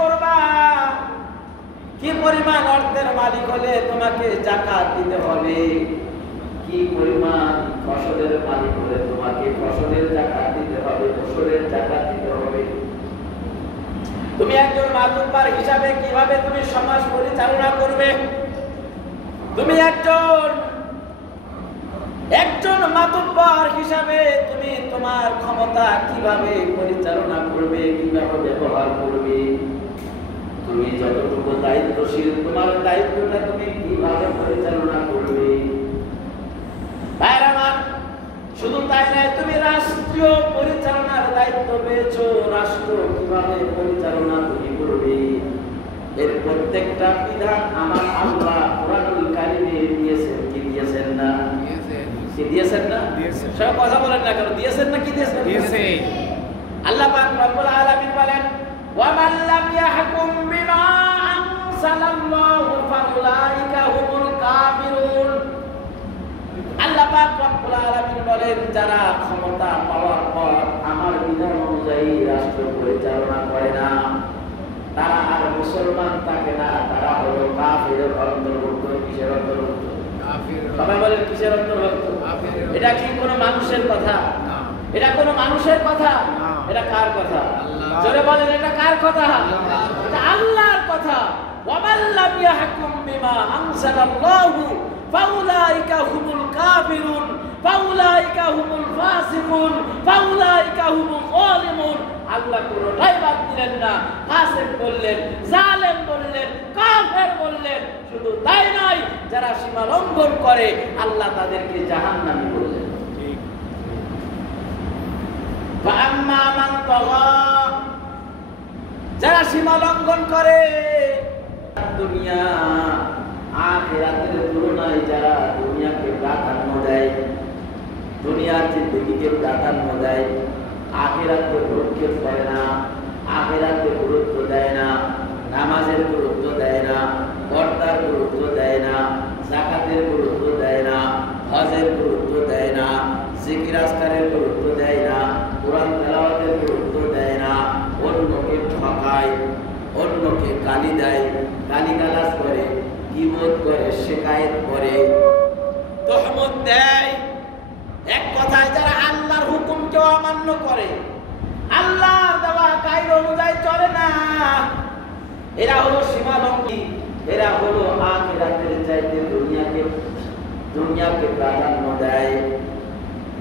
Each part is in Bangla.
করবা, কি পরিমাণ অর্থের মালিক হলে তোমাকে যাকাত দিতে হবে, কি পরিমাণ ফসলের মালিক হলে তোমাকে ফসলের যাকাত দিতে হবে, ফসলের যাকাত দিতে হবে। তুমি একজন মাতুব্বার হিসাবে কিভাবে তুমি সমাজ পরিচালনা করবে, তুমি একজন মাতুব্বার হিসাবে তুমি তোমার ক্ষমতা কিভাবে পরিচালনা করবে, কিভাবে ব্যবহার করবে, তুমি যতটুকু দায়িত্বশীল তোমার দায়িত্বটা তুমি কিভাবে পরিচালনা করবে। শুধু তাই নয়, তুমি রাষ্ট্রীয় পরিচালনার দায়িত্ব পেয়েছো, রাষ্ট্র কিভাবে পরিচালনা তুমি করবে এর প্রত্যেকটা বিধান আমার আল্লাহ কুরআনুল কারীমে দিয়েছেন। কি দিয়েছেন না? কি দিয়েছেন না? সব কথা বলেন না কেন, দিয়েছেন না কি দিয়েছেন? দিয়েছেন। আল্লাহ পাক রব্বুল আলামিন বলেন, ওয়া মান লাম ইয়াহকুম বিমা আনজালাল্লাহু ফাউলাইকা হুমুল কাফিরুন। আল্লাহ পাক রব্বুল আলামিন বলেন, যারা ক্ষমতা পাওয়ার পর আমার বিধান অনুযায়ী রাষ্ট্র পরিচালনা করে না, তারা আর মুসলমান থাকে না, তারা হলো কাফিরের অন্তর্ভুক্ত। কিসের অন্তর্ভুক্ত? কাফির। সবাই বলেন কিসের অন্তর্ভুক্ত? কাফির। এটা কি কোনো মানুষের কথা? না। এটা কোনো মানুষের কথা? না। এটা কার কথা? আল্লাহ। জোরে বলেন, এটা কার কথা? আল্লাহ। এটা আল্লাহর কথা। ওয়া মান লাম ইয়াহকুম বিমা আনজালাল্লাহু ফাউলাইকা হুমুল কাফিরুন ফাউলাইকা হুমুল ফাসিকুন ফাউলাইকা হুমুল যালিমুন। আল্লাহ কোনটাই বাদ দিলেন না, ফাসিক বললেন, জালেম বললেন, কাফের বললেন। শুধু তাই নয়, যারা সীমা লঙ্ঘন করে আল্লাহ তাদেরকে জাহান্নামী বললেন। ঠিক। ওয়া আম্মা মান তাগা, যারা সীমা লঙ্ঘন করে, দুনিয়া আখিরাতের তুলনায় যারা দুনিয়াকে প্রাধান্য দেয়, দুনিয়ার জিন্দেগিকে প্রাধান্য দেয়, আখিরাতকে গুরুত্ব করে না, আখিরাতকে গুরুত্ব দেয় না, নামাজের গুরুত্ব দেয় না, পর্দার গুরুত্ব দেয় না, যাকাতের গুরুত্ব দেয় না, হজের গুরুত্ব দেয় না, জিকির আজকারের গুরুত্ব দেয় না, কোরআন তেলাওয়াতের গুরুত্ব দেয় না, অন্যকে ঠকায়, অন্যকে গালি দেয়, গালিগালাজ করে, গীবত করে, শিকায়েত করে, তহমত দেয়। এক কথায় যারা আল্লাহর হুকুমকে অমান্য করে, আল্লাহর দেওয়া কায়দা অনুযায়ী চলে না, এরা হলো সীমালঙ্ঘী, এরা হলো আখিরাতের চাইতে দুনিয়াকে প্রাধান্য দেয়।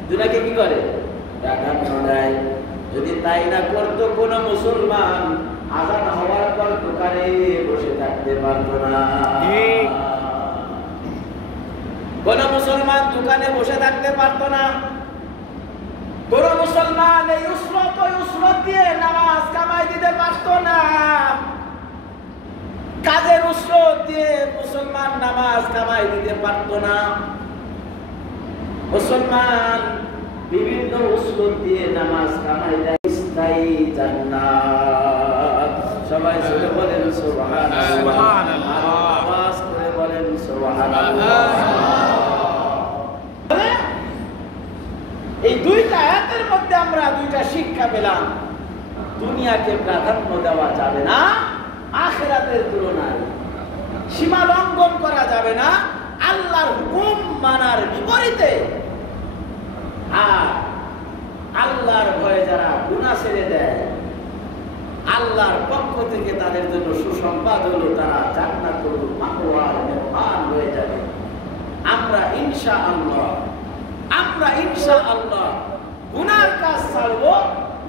দুনিয়াকে কি করে? প্রাধান্য দেয়। যদি তাই না করতো কোন মুসলমান আযান হওয়ার পর দোকানে বসে থাকতে পারতো না। কোন মুসলমান দোকানে বসে থাকতে পারতো না। কোন মুসলমান এই উসরত দিয়ে নামাজ কামাই দিতে পারতো না। কাজের উসরত দিয়ে মুসলমান নামাজ কামাই দিতে পারতো না। মুসলমান বিভিন্ন উসরত দিয়ে নামাজ কামাই দেয়, স্থায়ী জান্নাত। সবাই জোরে বলেন সুবহানাল্লাহ, আওয়াজ করে বলেন সুবহানাল্লাহ। এই দুইটা আয়াতের মধ্যে আমরা দুইটা শিক্ষা পেলাম। দুনিয়াকে প্রাধান্য দেওয়া যাবে না, আখিরাতের তুলনায় সীমা লঙ্ঘন করা যাবে না, আল্লাহর হুকুম মানার বিপরীতে। আর আল্লাহর ভয়ে যারা গুনাহ ছেড়ে দেয়, আল্লাহর পক্ষ থেকে তাদের জন্য সুসংবাদ হলো তারা জান্নাতুল মাওয়ার মেহমান হয়ে যাবে। আমরা ইনশাআল্লাহ গুনার কাজ ছাড়বো,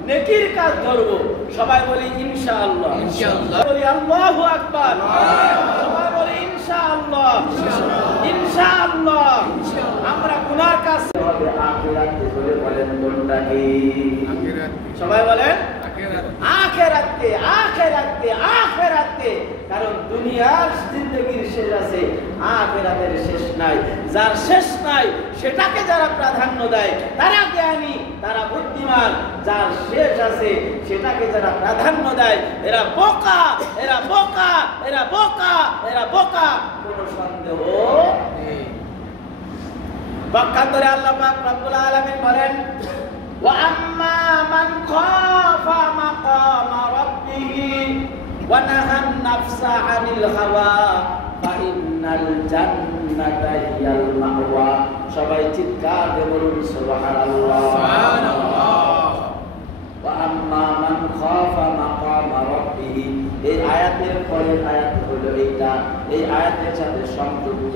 নেকির কাজ ধরবো। সবাই বলি ইনশাআল্লাহ। ইনশাআল্লাহ বলি আল্লাহু আকবার। সবাই বলি ইনশাআল্লাহ। ইনশাআল্লাহ আমরা গুনার কাজ হবে আখিরাতে। বলে বলেন কোনটা কি? আখিরাত। সবাই বলেন আখিরাতে, আখিরাতে, আখিরাতে। কারণ দুনিয়ার জিন্দেগির শেষ আছে, আখিরাতের শেষ নাই। যার শেষ নাই সেটাকে যারা প্রাধান্য দেয় তারা জ্ঞানী, তারা বুদ্ধিমান। যার শেষ আছে সেটাকে যারা প্রাধান্য দেয় এরা বোকা, এরা বোকা, এরা বোকা, এরা বোকা। কোনো সন্দেহ নেই। পক্ষান্তরে আল্লাহ পাক রব্বুল আলামিন বলেন, ওয়া আম্মা মান খাফা মাকামা রাব্বিহি ওয়া নাহান নাফসা আনিল হাওয়া ফাইন্নাল জান্নাতা হিয়াল মাওয়া। সবাই চিৎকার দিয়ে বলুন সুবহানাল্লাহ। সুবহানাল্লাহ। ওয়া আম্মা মান খাফা মাকামা রাব্বিহি, এই আয়াতের পরের আয়াত হলো এইটা, এই আয়াতের সাথে সংযুক্ত।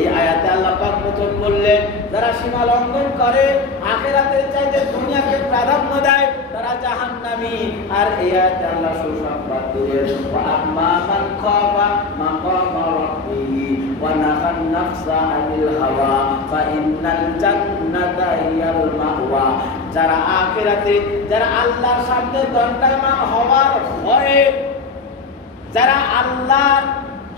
এই আয়াতে আল্লাহ পাক প্রথম বললেন যারা সীমা লঙ্ঘন করে, আখিরাতের চাইতে দুনিয়াকে প্রাধান্য দেয়, তারা জাহান্নামী। আর এই আয়াতে আল্লাহ সুসংবাদ দিলেন ওয়া আম্মা মান খাফা মাকামা রাব্বিহি ওয়া নাহান নাফসা আনিল হাওয়া ফাইন্নাল জান্নাতা হিয়াল মাওয়া। যারা আখিরাতে, যারা আল্লাহর সামনে দণ্ডায়মান হওয়ার ভয়ে, যারা আল্লাহর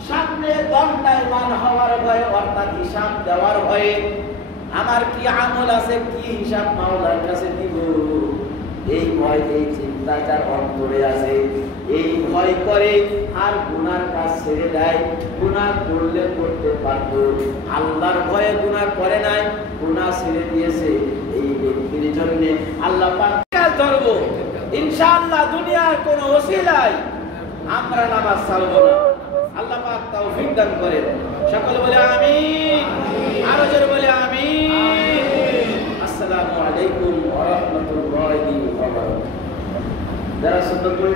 সামনে দণ্ডায়মান হওয়ার ভয়ে, অর্থাৎ হিসাব দেওয়ার ভয়ে, আমার কি আমল আছে, কি হিসাব মাওলার কাছে দিব, এই ভয়, এই চিন্তা যার অন্তরে আছে, এই ভয় করে আর গুনার কাজ ছেড়ে দেয়। গুনাহ করলে করতে পারত, আল্লাহর ভয়ে গুনাহ করে নাই, গুনাহ ছেড়ে দিয়েছে, এই ব্যক্তির জন্য আল্লাহ পাক কাজ ধরবো ইনশাআল্লাহ। দুনিয়ার কোনো ওসিলায় আমরা নামাজ ছাড়বো না। আল্লাহ পাক তৌফিক দান করেন। সকলে বলে আমিন, আরো জোরে বলে আমিন। আসসালামু আলাইকুম ওয়া রাহমাতুল্লাহি ওয়া বারাকাতুহু। যারা সুন্দর করে